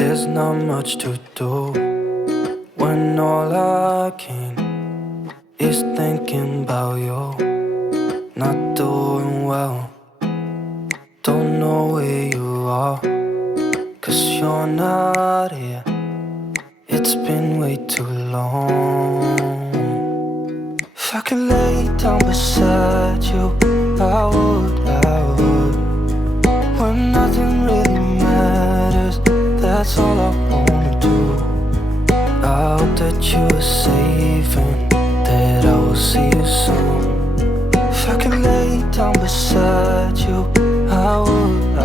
There's not much to do when all I can is thinking about you. Not doing well, don't know where you are, 'cause you're not here. It's been way too long. If I could lay down beside you, I would, when nothing really matters. That's all I wanna do. I hope that you are safe and that I will see you soon. If I could lay down beside you, I would,